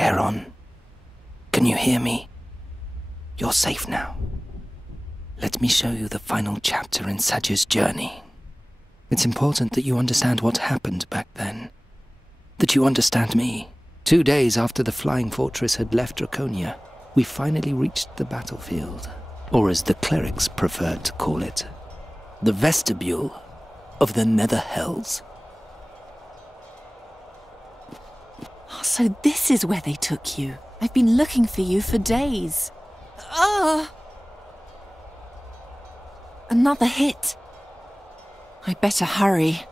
Charon. Can you hear me? You're safe now. Let me show you the final chapter in Saj's journey. It's important that you understand what happened back then. That you understand me. 2 days after the Flying Fortress had left Draconia, we finally reached the battlefield, or as the clerics preferred to call it, the vestibule of the Nether Hells. Oh, so this is where they took you. I've been looking for you for days. Ah! Another hit. I better hurry.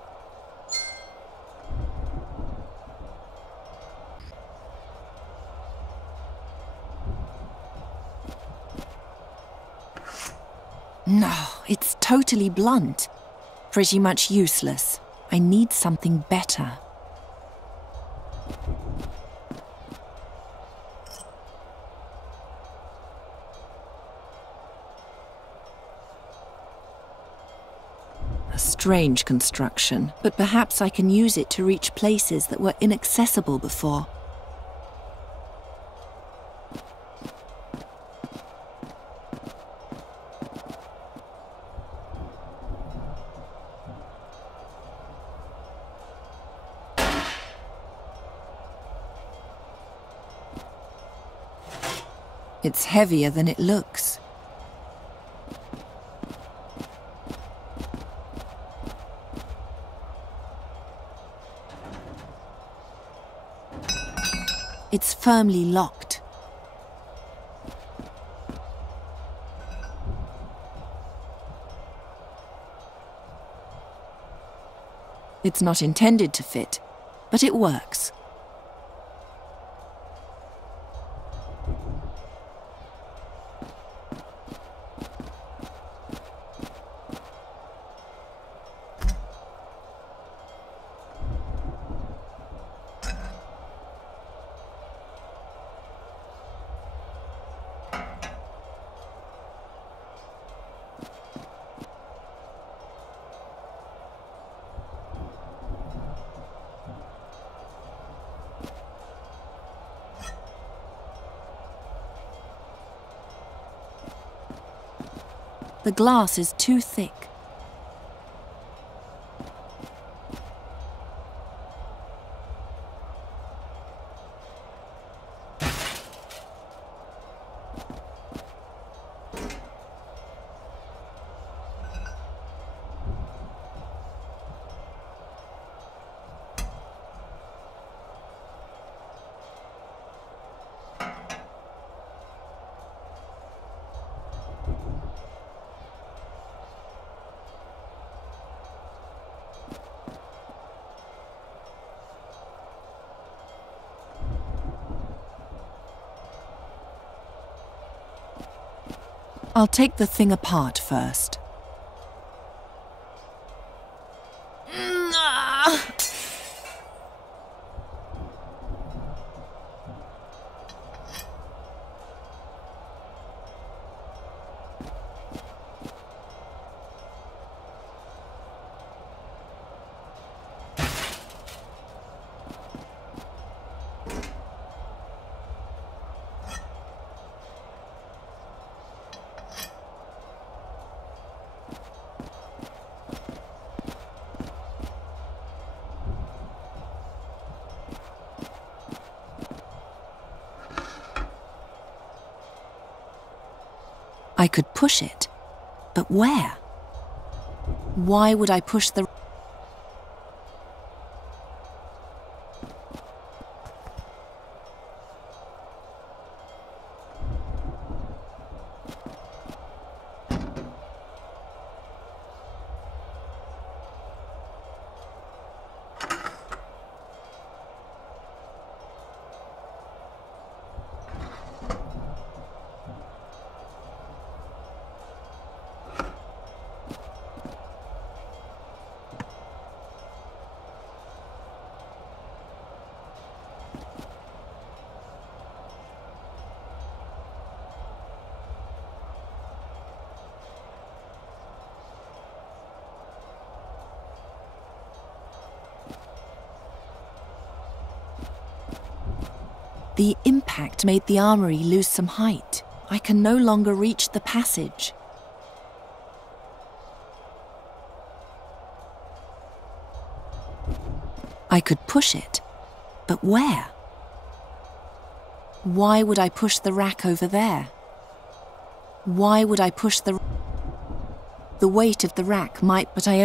No, it's totally blunt. Pretty much useless. I need something better. A strange construction, but perhaps I can use it to reach places that were inaccessible before. It's heavier than it looks. It's firmly locked. It's not intended to fit, but it works. The glass is too thick. I'll take the thing apart first. I could push it, but where? Why would I push the... The impact made the armory lose some height. I can no longer reach the passage. I could push it, but where? Why would I push the rack over there? Why would I push the weight of the rack might, but I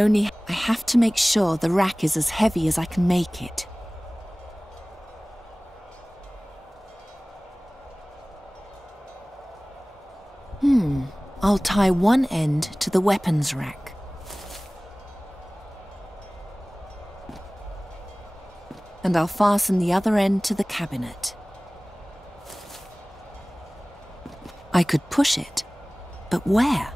have to make sure the rack is as heavy as I can make it. I'll tie one end to the weapons rack. And I'll fasten the other end to the cabinet. I could push it, but where?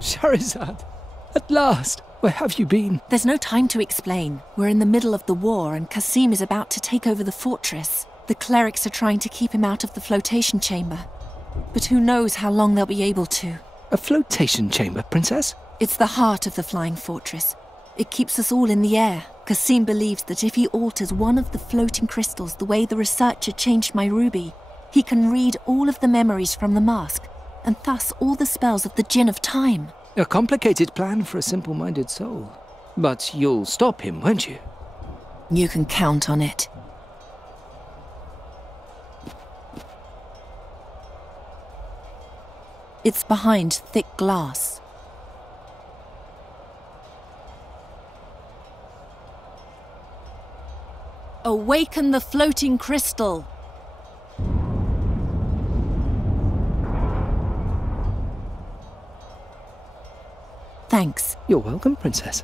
Charizard, at last! Where have you been? There's no time to explain. We're in the middle of the war and Ch.7 is about to take over the fortress. The clerics are trying to keep him out of the flotation chamber. But who knows how long they'll be able to. A flotation chamber, Princess? It's the heart of the flying fortress. It keeps us all in the air. Ch.7 believes that if he alters one of the floating crystals the way the researcher changed my ruby, he can read all of the memories from the mask, and thus all the spells of the Djinn of Time. A complicated plan for a simple-minded soul. But you'll stop him, won't you? You can count on it. It's behind thick glass. Awaken the floating crystal! Thanks. You're welcome, Princess.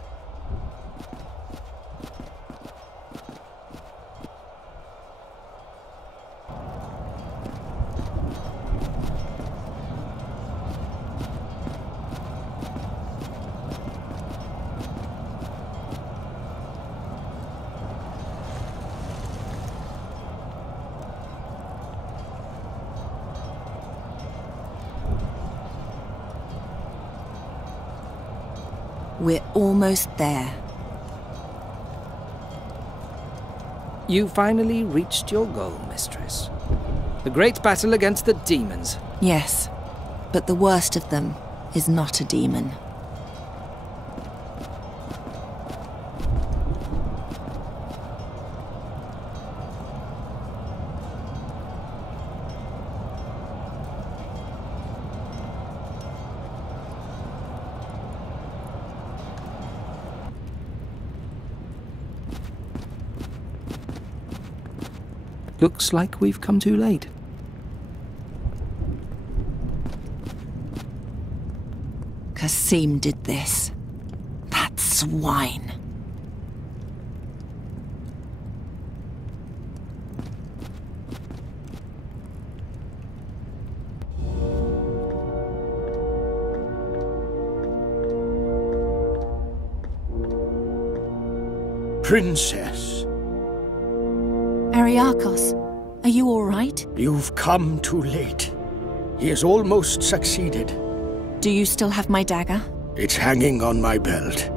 We're almost there. You finally reached your goal, Mistress. The great battle against the demons. Yes, but the worst of them is not a demon. Looks like we've come too late. Ch.7 did this. That swine. Princess. Ariakos, are you all right? You've come too late. He has almost succeeded. Do you still have my dagger? It's hanging on my belt.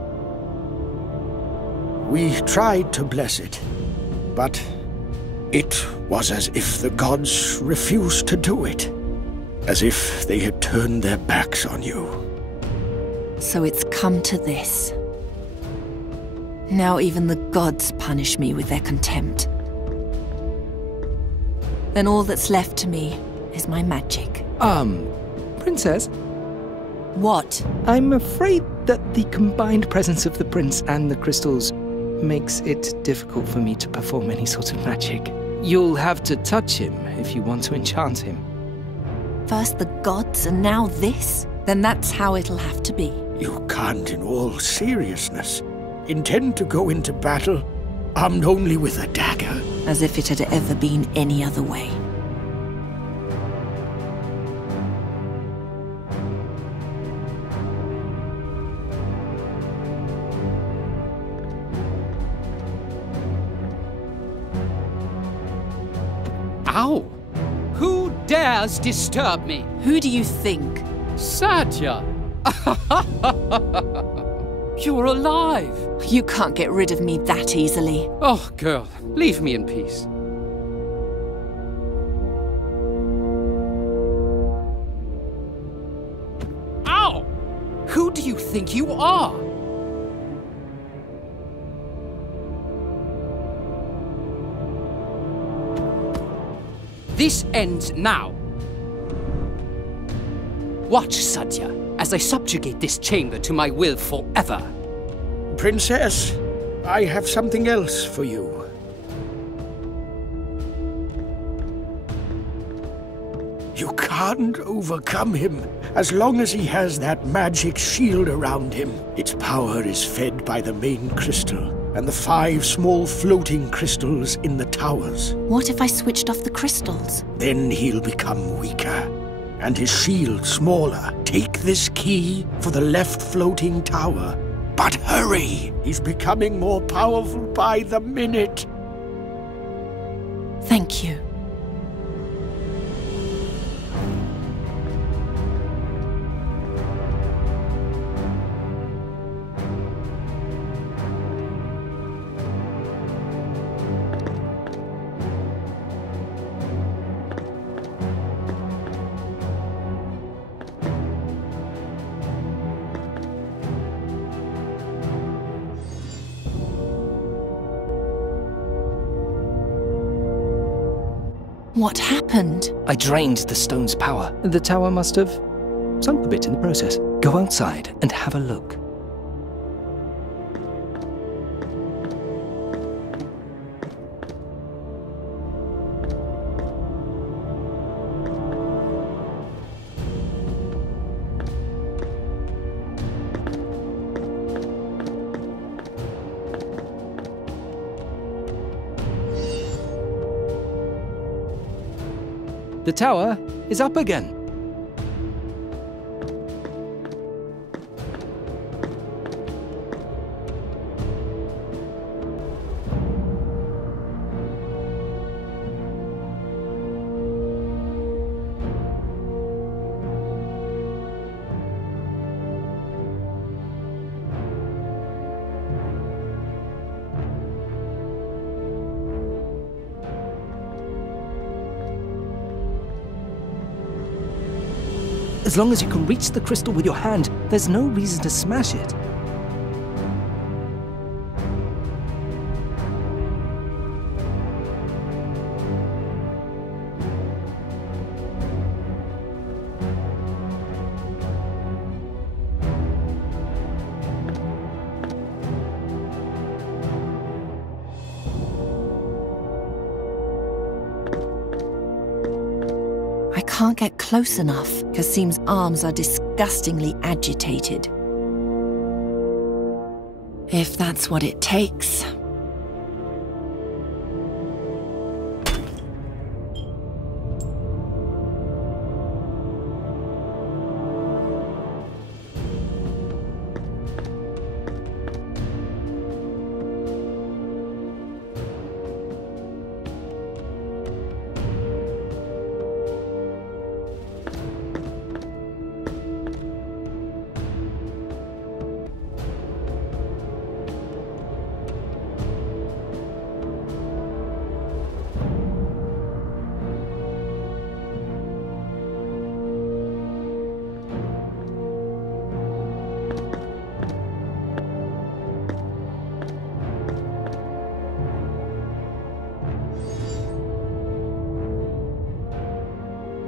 We tried to bless it, but it was as if the gods refused to do it. As if they had turned their backs on you. So it's come to this. Now even the gods punish me with their contempt. Then all that's left to me is my magic. Princess? What? I'm afraid that the combined presence of the prince and the crystals makes it difficult for me to perform any sort of magic. You'll have to touch him if you want to enchant him. First the gods and now this? Then that's how it'll have to be. You can't, in all seriousness, intend to go into battle armed only with a dagger. As if it had ever been any other way. Ow! Who dares dares disturb me? Who do you think? Satya! You're alive! You can't get rid of me that easily. Oh, girl, leave me in peace. Ow! Who do you think you are? This ends now. Watch, Satya, as I subjugate this chamber to my will forever. Princess, I have something else for you. You can't overcome him as long as he has that magic shield around him. Its power is fed by the main crystal and the 5 small floating crystals in the towers. What if I switched off the crystals? Then he'll become weaker, and his shield smaller. Take this key for the left floating tower. But hurry! He's becoming more powerful by the minute. Thank you. What happened? I drained the stone's power. The tower must have sunk a bit in the process. Go outside and have a look. The tower is up again. As long as you can reach the crystal with your hand, there's no reason to smash it. I can't get close enough. Kasim's arms are disgustingly agitated. If that's what it takes.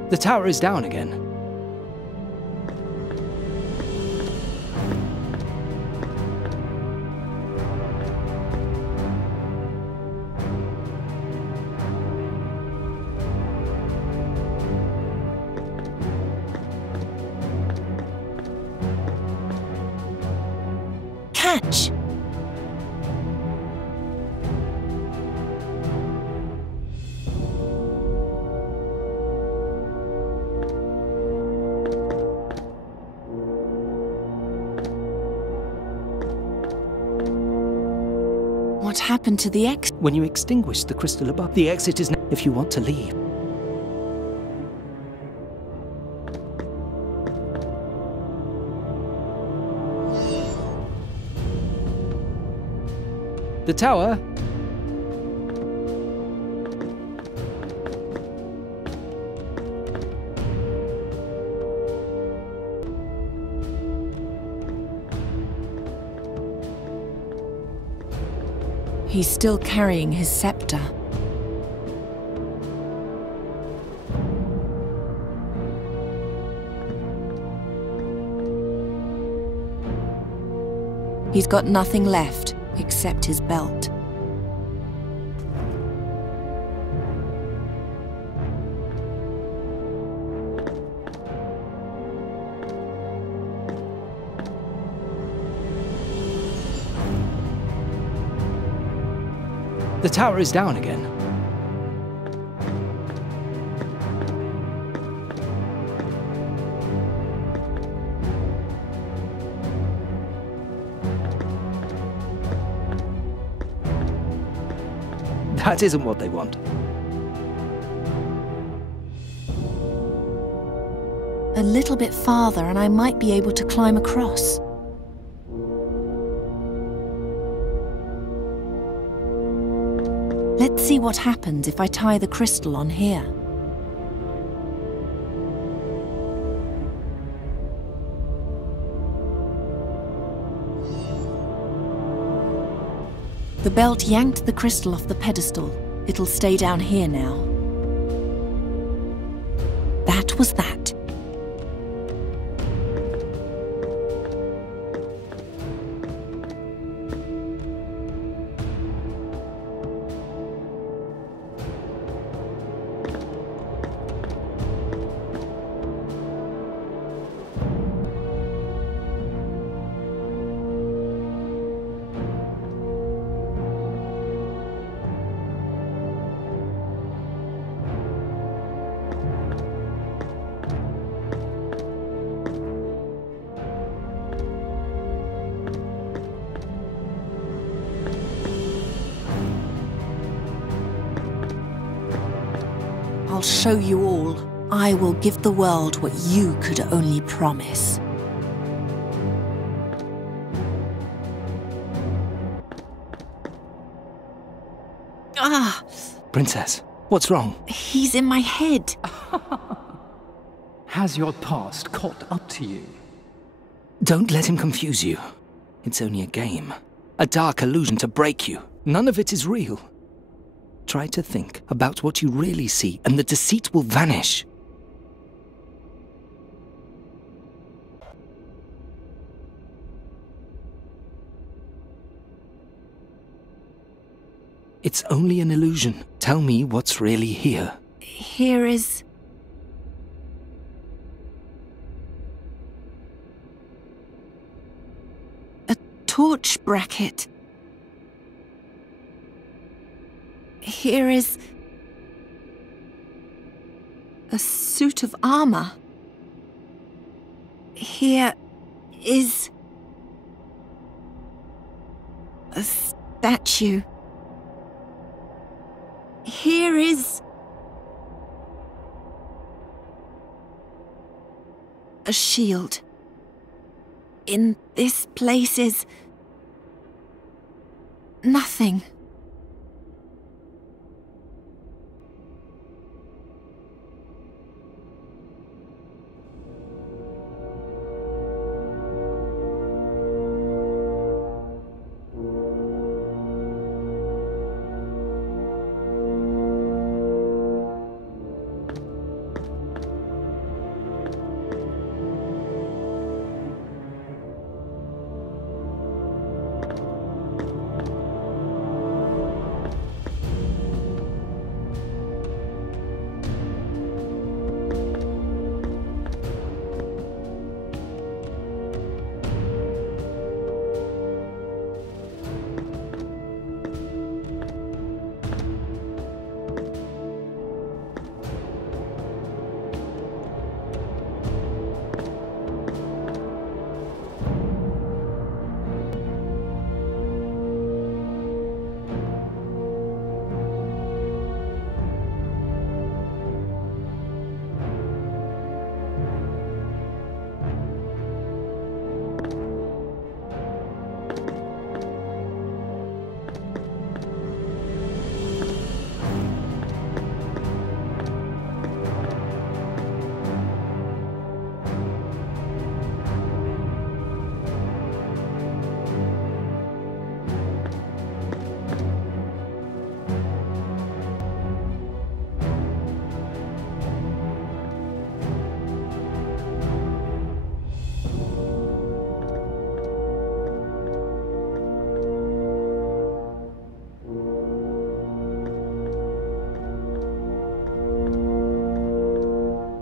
The tower is down again. Catch! What happened to the exit? When you extinguish the crystal above, the exit is now if you want to leave. The tower? He's still carrying his scepter. He's got nothing left except his belt. The tower is down again. That isn't what they want. A little bit farther and I might be able to climb across. Let's see what happens if I tie the crystal on here. The belt yanked the crystal off the pedestal. It'll stay down here now. That was that. I'll show you all. I will give the world what you could only promise. Ah! Princess, what's wrong? He's in my head. Has your past caught up to you? Don't let him confuse you. It's only a game. A dark illusion to break you. None of it is real. Try to think about what you really see, and the deceit will vanish. It's only an illusion. Tell me what's really here. Here is... a torch bracket. Here is... a suit of armor. Here is... a statue. Here is... a shield. In this place is... nothing.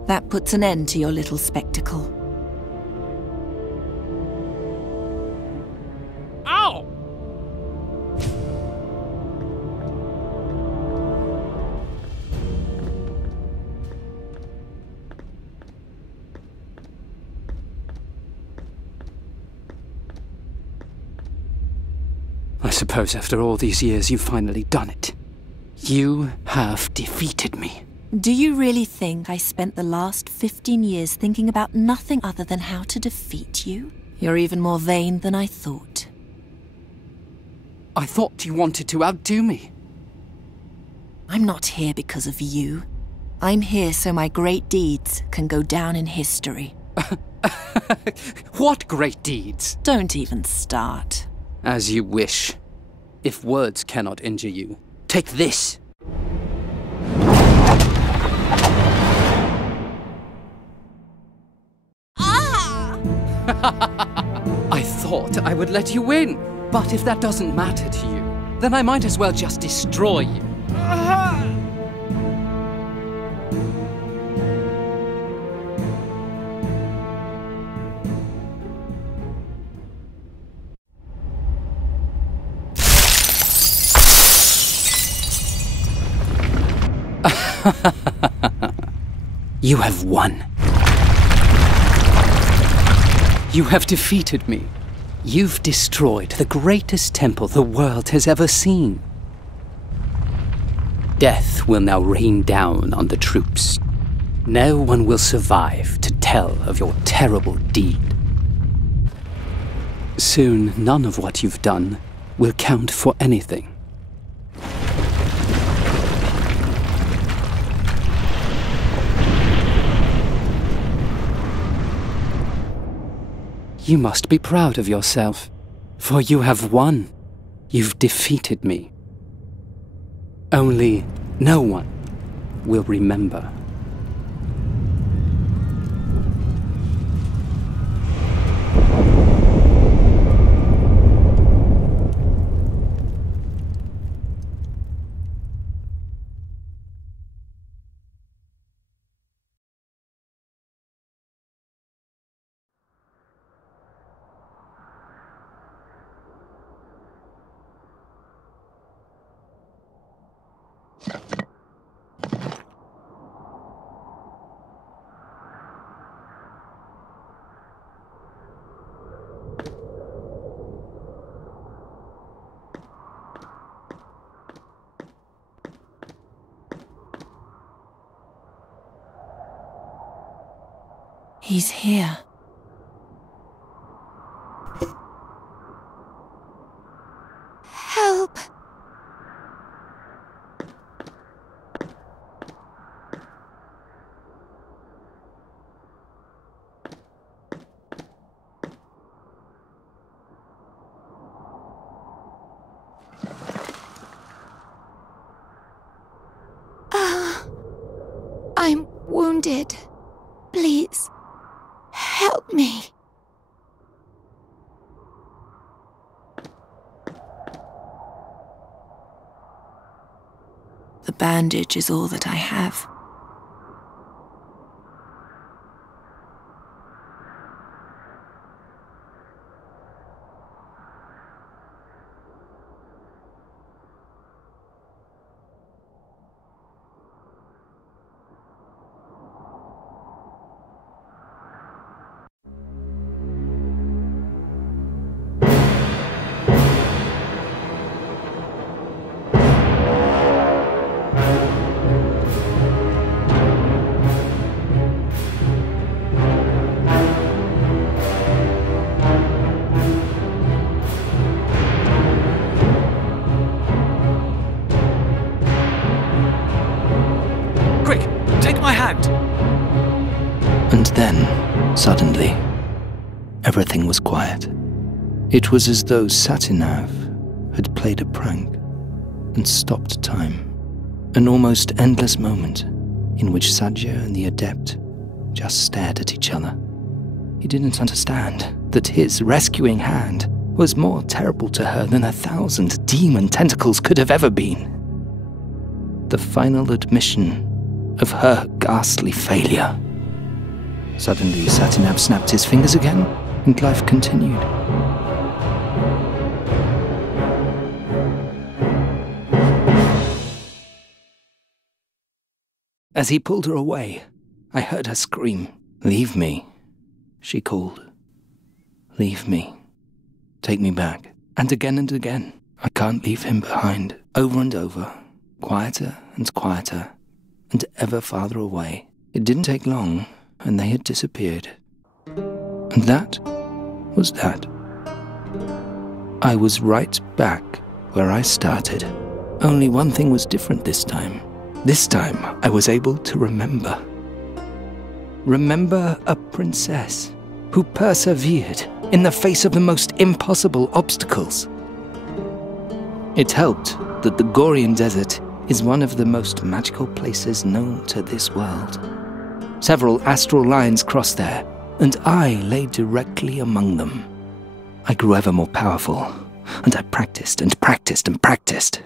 That puts an end to your little spectacle. Ow! I suppose after all these years you've finally done it. You have defeated me. Do you really think I spent the last 15 years thinking about nothing other than how to defeat you? You're even more vain than I thought. I thought you wanted to outdo me. I'm not here because of you. I'm here so my great deeds can go down in history. What great deeds? Don't even start. As you wish. If words cannot injure you, take this. I thought I would let you win, but if that doesn't matter to you, then I might as well just destroy you. You have won. You have defeated me. You've destroyed the greatest temple the world has ever seen. Death will now rain down on the troops. No one will survive to tell of your terrible deed. Soon, none of what you've done will count for anything. You must be proud of yourself, for you have won. You've defeated me. Only no one will remember. He's here. Help! I'm wounded. Please, help me. The bandage is all that I have. And then, suddenly, everything was quiet. It was as though Satinav had played a prank and stopped time. An almost endless moment in which Sadja and the Adept just stared at each other. He didn't understand that his rescuing hand was more terrible to her than 1,000 demon tentacles could have ever been. The final admission of her ghastly failure Suddenly, Satinav snapped his fingers again, and life continued. As he pulled her away, I heard her scream. "Leave me," she called. "Leave me. Take me back." And again, I can't leave him behind. Over and over, quieter and quieter, and ever farther away. It didn't take long, and they had disappeared. And that was that. I was right back where I started. Only one thing was different this time. This time, I was able to remember. Remember a princess who persevered in the face of the most impossible obstacles. It helped that the Gorian Desert is one of the most magical places known to this world. Several astral lines crossed there, and I lay directly among them. I grew ever more powerful, and I practiced and practiced and practiced.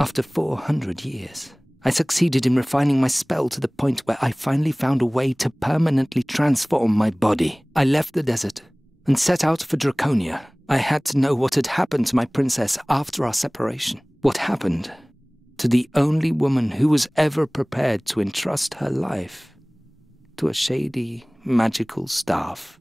After 400 years, I succeeded in refining my spell to the point where I finally found a way to permanently transform my body. I left the desert and set out for Draconia. I had to know what had happened to my princess after our separation. What happened to the only woman who was ever prepared to entrust her life to a shady, magical staff.